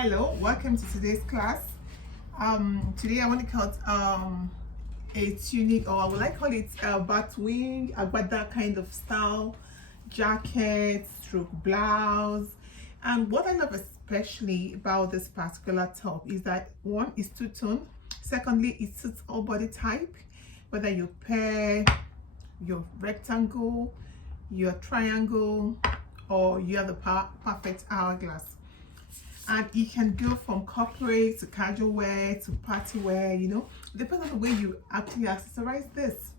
Hello, welcome to today's class. Today I want to cut a tunic, or would I call it a batwing, agbada kind of style jacket stroke blouse. And what I love especially about this particular top is that one is two-tone, secondly it suits all body type, whether you pair your rectangle, your triangle, or you have the perfect hourglass. And it can go from corporate to casual wear to party wear, depending on the way you actually accessorize this.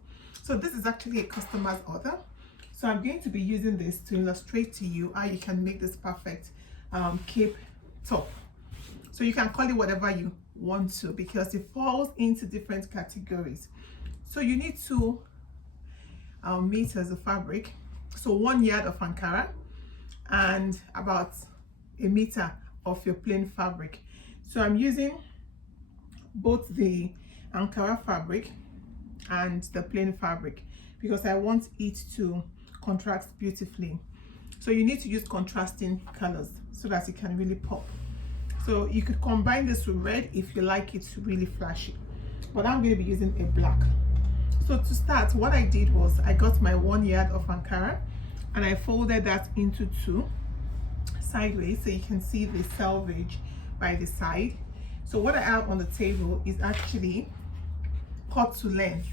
So this is actually a customer's order. So I'm going to be using this to illustrate to you how you can make this perfect cape top. So you can call it whatever you want to, because it falls into different categories. So you need 2 meters of fabric, so 1 yard of Ankara and about 1 meter of your plain fabric. So I'm using both the Ankara fabric and the plain fabric because I want it to contrast beautifully. So you need to use contrasting colors so that it can really pop. So you could combine this with red if you like it really flashy, but I'm going to be using a black. So to start, what I did was I got my 1 yard of Ankara and I folded that into 2 sideways, so you can see the selvage by the side. So what I have on the table is actually cut to length.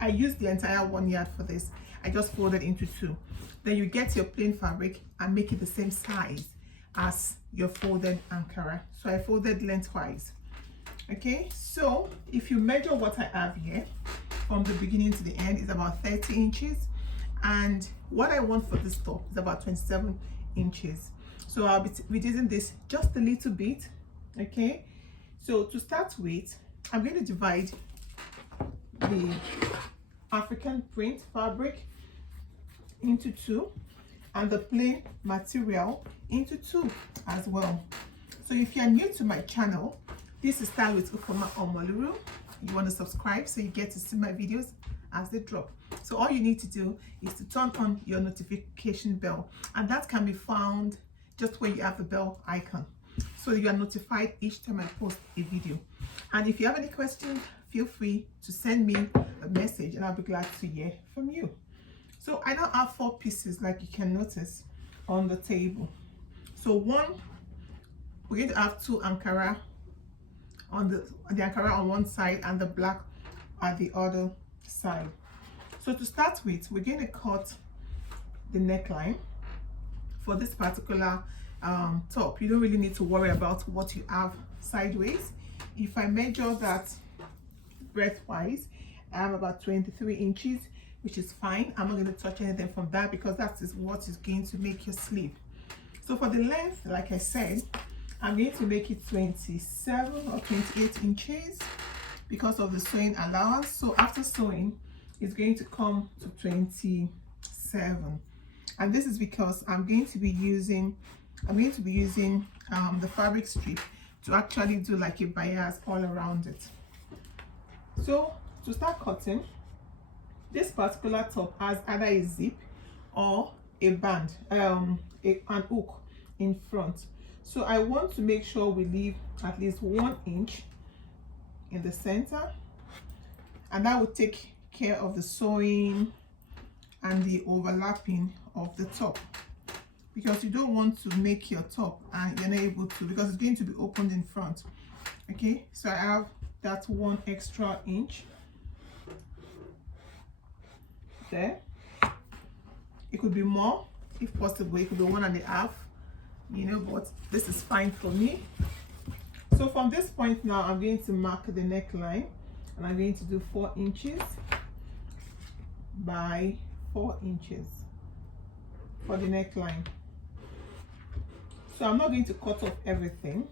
I used the entire 1 yard for this. I just folded into 2. Then you get your plain fabric and make it the same size as your folded Ankara. So I folded lengthwise. Okay, so if you measure what I have here from the beginning to the end is about 30 inches, and what I want for this top is about 27 inches. So I'll be reducing this just a little bit. Okay, so to start with, I'm going to divide the African print fabric into 2 and the plain material into 2 as well. So if you're new to my channel, this is Style with Ufuoma Omoluru. You want to subscribe so you get to see my videos as they drop. So all you need to do is to turn on your notification bell, and that can be found just where you have the bell icon, so you are notified each time I post a video. And if you have any questions, feel free to send me a message and I'll be glad to hear from you. So I now have 4 pieces, like you can notice on the table. So we're going to have 2 Ankara on the Ankara on one side and the black at the other side. So to start with, we're going to cut the neckline for this particular top. You don't really need to worry about what you have sideways. If I measure that breadth-wise, I have about 23 inches, which is fine. I'm not going to touch anything from that because that is what is going to make your sleeve. So for the length, like I said, I'm going to make it 27 or 28 inches because of the sewing allowance. So after sewing, it's going to come to 27. And this is because I'm going to be using the fabric strip to actually do like a bias all around it. So to start cutting, this particular top has either a zip or a band, an hook in front. So I want to make sure we leave at least 1 inch in the center, and that will take care of the sewing and the overlapping of the top, because you don't want to make your top and you're not able to, because it's going to be opened in front. Okay, so I have that 1 extra inch there. It could be more if possible, it could be 1.5, but this is fine for me. So from this point now, I'm going to mark the neckline, and I'm going to do 4 inches by 4 inches for the neckline. So I'm not going to cut off everything.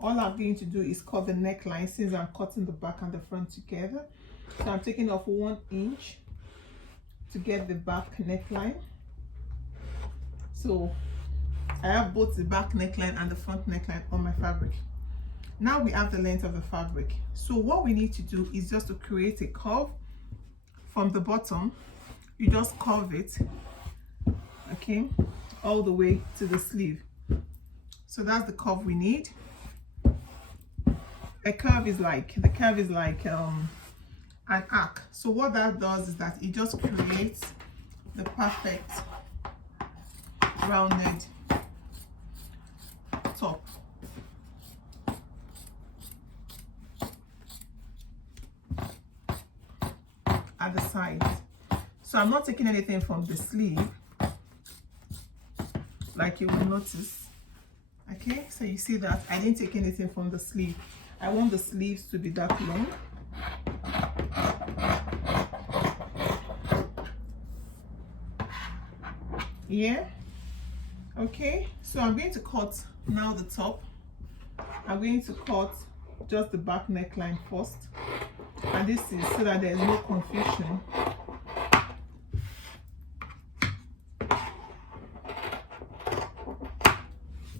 All I'm going to do is cut the neckline, since I'm cutting the back and the front together. So I'm taking off 1 inch to get the back neckline. So I have both the back neckline and the front neckline on my fabric. Now we have the length of the fabric. So what we need to do is just to create a curve from the bottom. You just curve it, okay, all the way to the sleeve. So that's the curve we need. the curve is like an arc. So what that does is that it just creates the perfect rounded top. At the sides. So I'm not taking anything from the sleeve, like you will notice. Okay, so you see that I didn't take anything from the sleeve. I want the sleeves to be that long. Yeah. Okay, so I'm going to cut now the top. I'm going to cut just the back neckline first, and this is so that there is no confusion.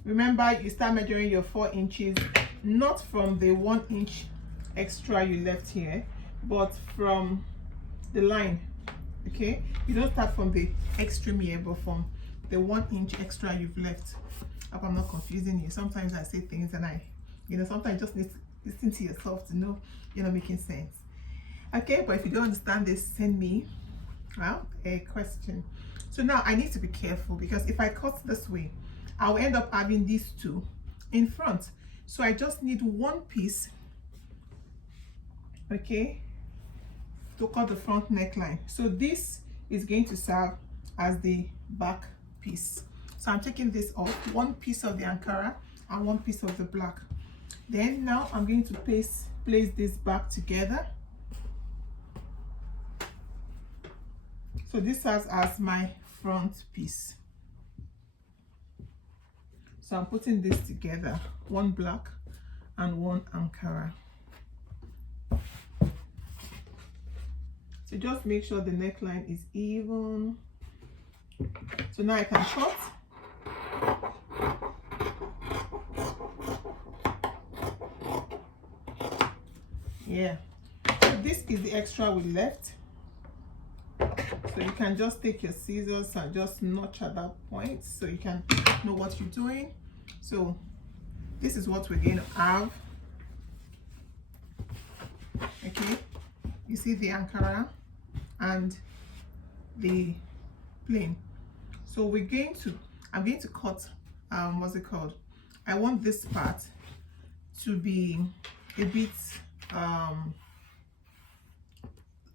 Remember, you start measuring your 4 inches not from the 1 inch extra you left here, but from the line. Okay, you don't start from the extreme here, but from the 1 inch extra you've left. I hope I'm not confusing you. Sometimes I say things and sometimes you just need to listen to yourself to know you're not making sense. Okay, but if you don't understand this, send me a question. So now I need to be careful, because if I cut this way, I'll end up having these two in front. So I just need one piece, okay, to cut the front neckline. So this is going to serve as the back piece. So I'm taking this off, one piece of the Ankara and one piece of the black. Then now I'm going to place this back together. So this serves as my front piece. So I'm putting this together, one black and one Ankara. So just make sure the neckline is even. So now I can cut. Yeah, so this is the extra we left. So you can just take your scissors and just notch at that point so you can know what you're doing. So this is what we're going to have. Okay, you see the Ankara and the plain. So I'm going to cut, what's it called? I want this part to be a bit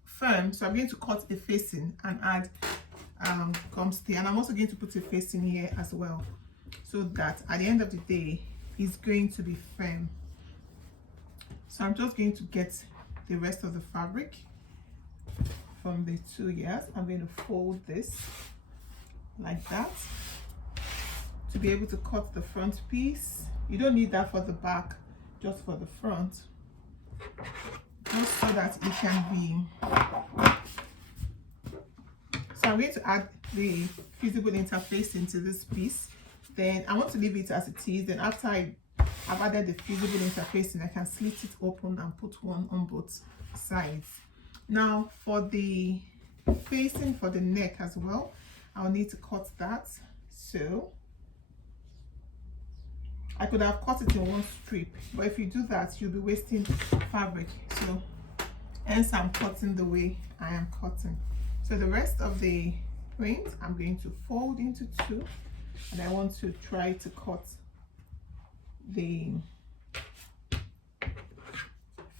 firm, so I'm going to cut a facing and add gumstay, and I'm also going to put a facing here as well, so that at the end of the day it's going to be firm. So I'm just going to get the rest of the fabric from the 2 years. I'm going to fold this like that to be able to cut the front piece. You don't need that for the back, just for the front, just so that it can be. So I'm going to add the fusible interface into this piece. Then I want to leave it as it is. Then after I've added the fusible interface, and I can slit it open and put one on both sides. Now for the facing for the neck as well, I'll need to cut that. So I could have cut it in one strip, but if you do that, you'll be wasting fabric. So hence I'm cutting the way I am cutting. So the rest of the print I'm going to fold into 2, and I want to try to cut the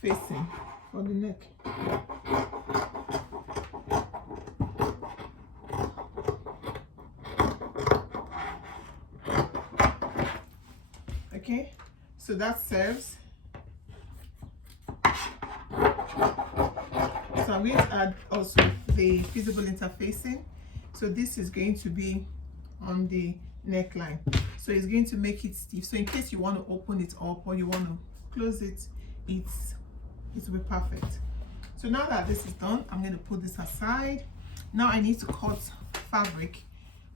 facing for the neck. Okay, so that serves. So I'm going to add also the fusible interfacing. So this is going to be on the neckline, so it's going to make it stiff. So in case you want to open it up or you want to close it, it will be perfect. So now that this is done, I'm going to put this aside. Now I need to cut fabric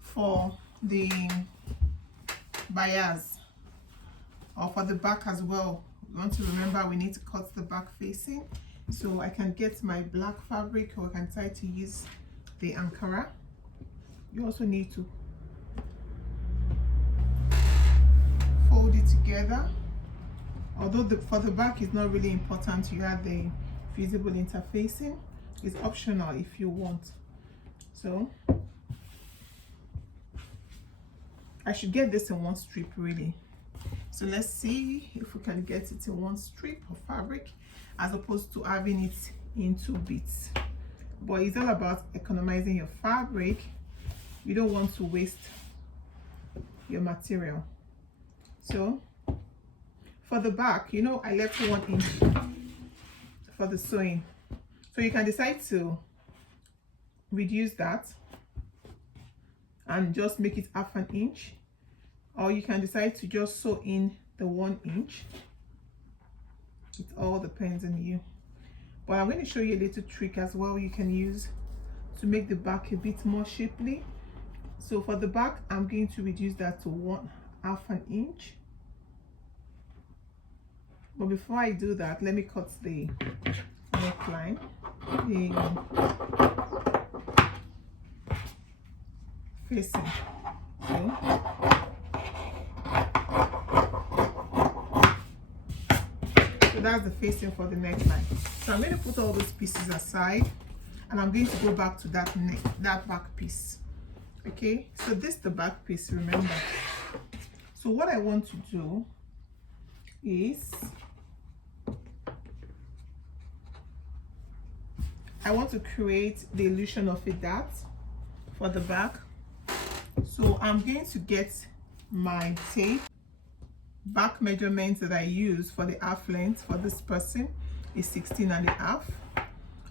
for the bias, or for the back as well. We want to remember we need to cut the back facing. So I can get my black fabric, or I can try to use the Ankara. You also need to fold it together Although for the back it's not really important you have the fusible interfacing. It's optional if you want. So I should get this in one strip really. So let's see if we can get it in one strip of fabric as opposed to having it in 2 bits. But it's all about economizing your fabric. You don't want to waste your material. So for the back, you know, I left 1 inch for the sewing. So you can decide to reduce that and just make it 1/2 inch, or you can decide to just sew in the 1 inch. It all depends on you. But I'm going to show you a little trick as well you can use to make the back a bit more shapely. So for the back, I'm going to reduce that to 1/2 inch. But before I do that, let me cut the neckline, the facing. So that's the facing for the neckline. So I'm going to put all those pieces aside, and I'm going to go back to that back piece. Okay, so this is the back piece, remember. So what I want to do is I want to create the illusion of a dart for the back. So I'm going to get my tape. Back measurements that I use for the 1/2 length for this person is 16.5,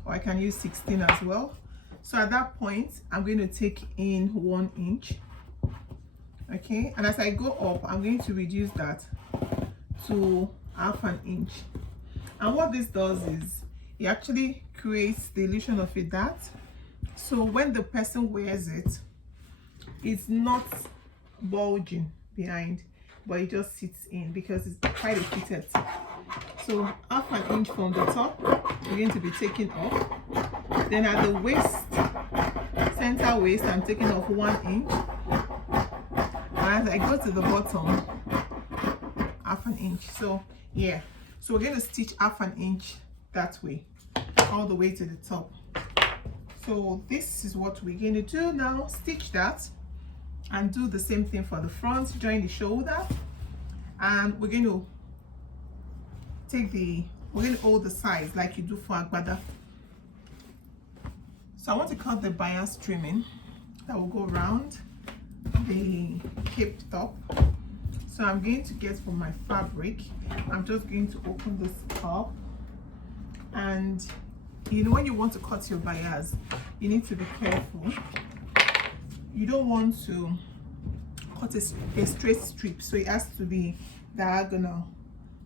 or I can use 16 as well. So at that point, I'm going to take in 1 inch. Okay, and as I go up, I'm going to reduce that to 1/2 inch. And what this does is it actually creates the illusion of a dart. So when the person wears it, it's not bulging behind, but it just sits in because it's quite a fitted. So 1/2 inch from the top, we're going to be taking off. Then at the waist, center waist, I'm taking off 1 inch. And as I go to the bottom, 1/2 inch. So yeah, so we're going to stitch 1/2 inch that way, all the way to the top. So this is what we're going to do now. Stitch that and do the same thing for the front. Join the shoulder, and we're going to hold the sides like you do for agbada. So I want to cut the bias trimming that will go around the cape top. So I'm going to get from my fabric, I'm just going to open this up, and you know, when you want to cut your bias, you need to be careful. You don't want to cut a straight strip, so it has to be diagonal.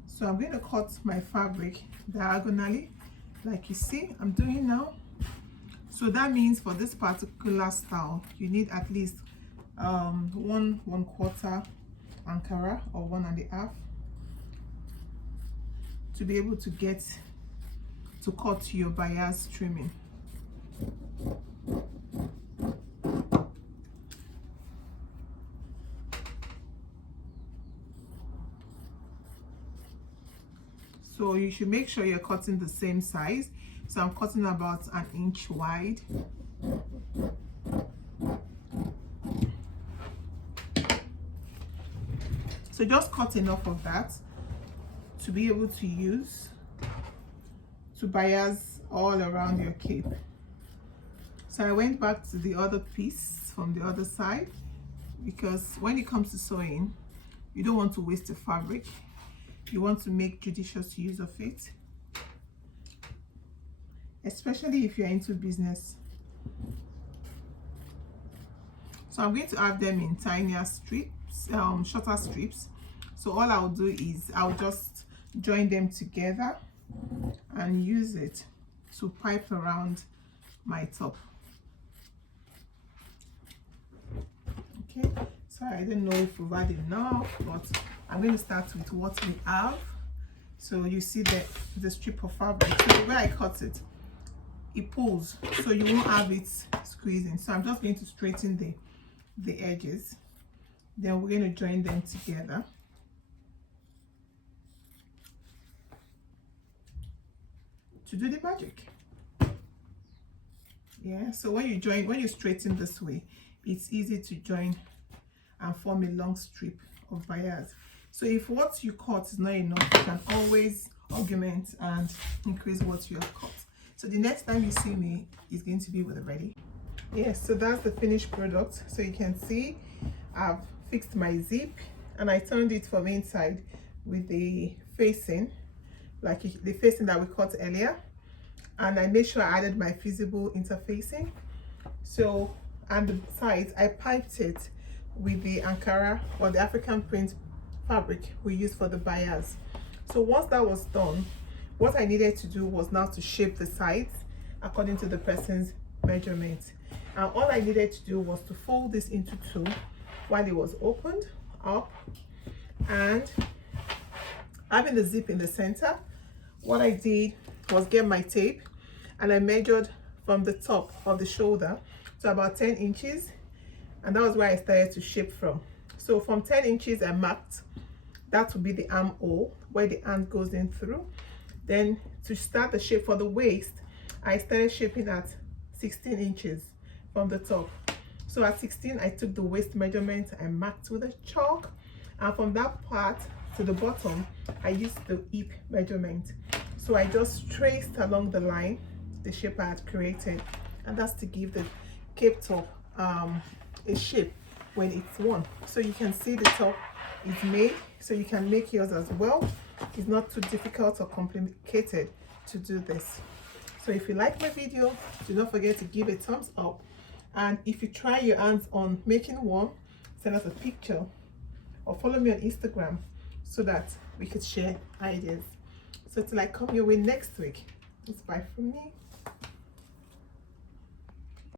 So I'm going to cut my fabric diagonally like you see I'm doing now. So that means for this particular style you need at least 1/4 Ankara or 1.5 to be able to get to cut your bias trimming. So you should make sure you're cutting the same size. So I'm cutting about 1 inch wide. So just cut enough of that to be able to use to bias all around your cape. So I went back to the other piece from the other side, because when it comes to sewing, you don't want to waste the fabric. You want to make judicious use of it, especially if you're into business. So I'm going to have them in tinier strips, shorter strips. So all I'll do is I'll just join them together and use it to pipe around my top. Okay, so I don't know if we've had enough, but I'm going to start with what we have. So you see the strip of fabric. So the way I cut it, it pulls, so you won't have it squeezing. So I'm just going to straighten the edges. Then we're going to join them together. to do the magic. Yeah, so when you straighten this way, it's easy to join and form a long strip of bias. So if what you cut is not enough, you can always augment and increase what you have cut. So the next time you see me is going to be with the ready. Yes, so that's the finished product. So you can see I've fixed my zip and I turned it from inside with the facing, like the facing that we cut earlier, and I made sure I added my fusible interfacing. So, and the sides, I piped it with the Ankara or the African print fabric we use for the bias. So once that was done, what I needed to do was now to shape the sides according to the person's measurement. And all I needed to do was to fold this into two while it was opened up, and having the zip in the center, what I did was get my tape and I measured from the top of the shoulder to about 10 inches, and that was where I started to shape from. So from 10 inches I marked that would be the armhole where the hand goes in through. Then to start the shape for the waist, I started shaping at 16 inches from the top. So at 16 I took the waist measurement, I marked with a chalk, and from that part to the bottom I used the hip measurement. So I just traced along the line the shape I had created, and that's to give the cape top a shape when it's worn. So you can see the top is made, so you can make yours as well. It's not too difficult or complicated to do this. So if you like my video, do not forget to give a thumbs up, and if you try your hands on making one, send us a picture or follow me on Instagram so that we could share ideas. So till I come your way next week, it's bye from me.